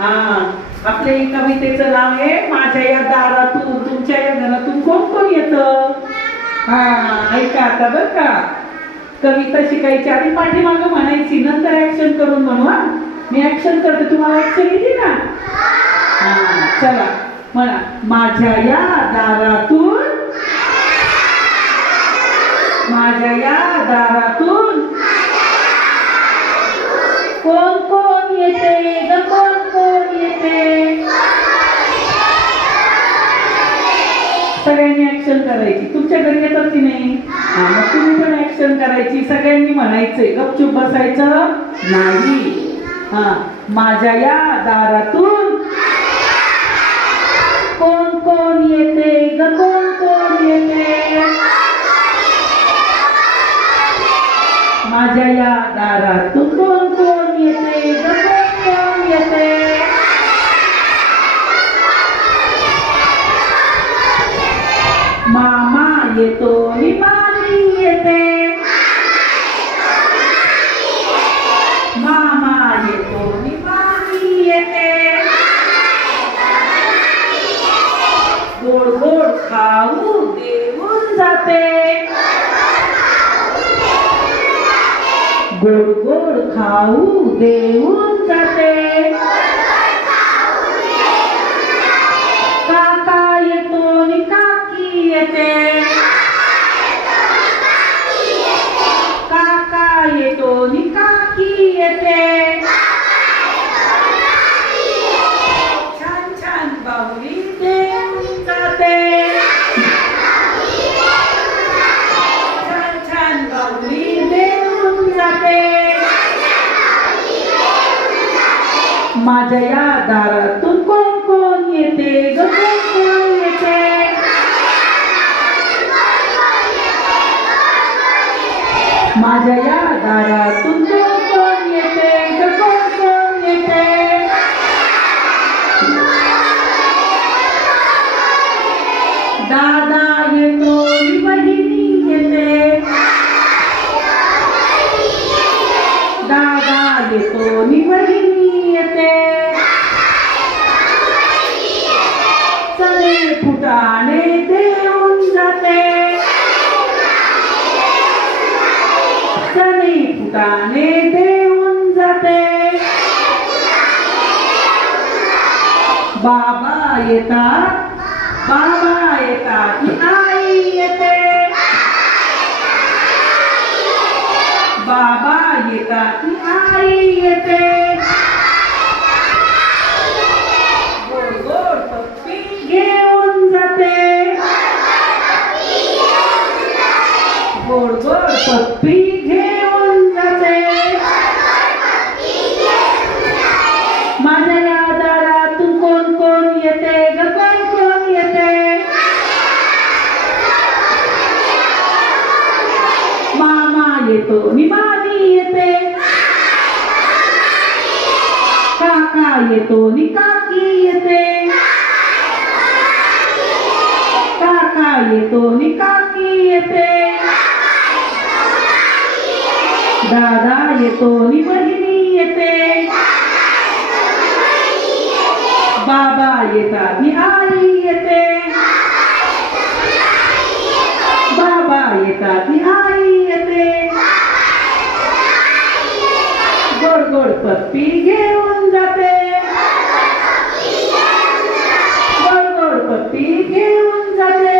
हा, आपल्या कवितेचं नाव आहे माझ्या या दारातून तुमच्या या घरातून कोण कोण येतं. हा, ऐका आता बर का. कविता शिकायची आधी पाठीमागं म्हणायची, नंतर ऍक्शन करून म्हणू. हा, मी ऍक्शन करते, तुम्हाला ऍक्शन येते ना. हा, चला म्हणा. माझ्या या दारातून, माझ्या या दारातून कोण कोण येते ग, कोण कोण येते. सगळ्यांनी ऍक्शन करायची. तुमच्या घरी येतात की नाही? हा, मग तुम्ही पण ऍक्शन करायची. सगळ्यांनी म्हणायचंय, गपचूप बसायचं नाही. हा, माझ्या या दारातून कोण कोण येते ग, कोण कोण येते. माझ्या या दारातून कोण कोण येते ग, कोण कोण येते. मामा येतो नि मामी येते, मामा येतो नि मामी येते. गोड गोड खाऊ देऊन जाते, गोड गोड खाऊ देऊन जाते. काका येतो नि काकी येते, काका येतो नि काकी येते. छान छान बाहुली देऊन जाते, छान छान बाहुली देऊन जाते. माझ्या या दारातून कोण कोण येते ग, कोण कोण येते. माझ्या या दारातून कोण कोण येते ग, कोण कोण येते. दादा येतो नि बहिणी येते, दादा येतो नि बहिणी येते. चणे फुटाणे देऊन जाते, चणे फुटाणे देऊन जाते. बाबा येतात, बाबा येतात की आई येते, बाबा येतात की आई येते. गोड गोड पप्पी घेऊन जाते, गोड गोड पप्पी घेऊन जाते. माझ्या या दारातून कोण कोण येते ग, कोण कोण येते. मामा येतो नि मामी येते, काका येतो नि काकी येते, काका येतो नि काकी येते. दादा येतो नि बहिणी येते, बाबा येतात नि आई येते, बाबा येतात नि आई येते. गोड गोड पप्पी घेऊन जाते, गोड गोड पप्पी घेऊन जाते.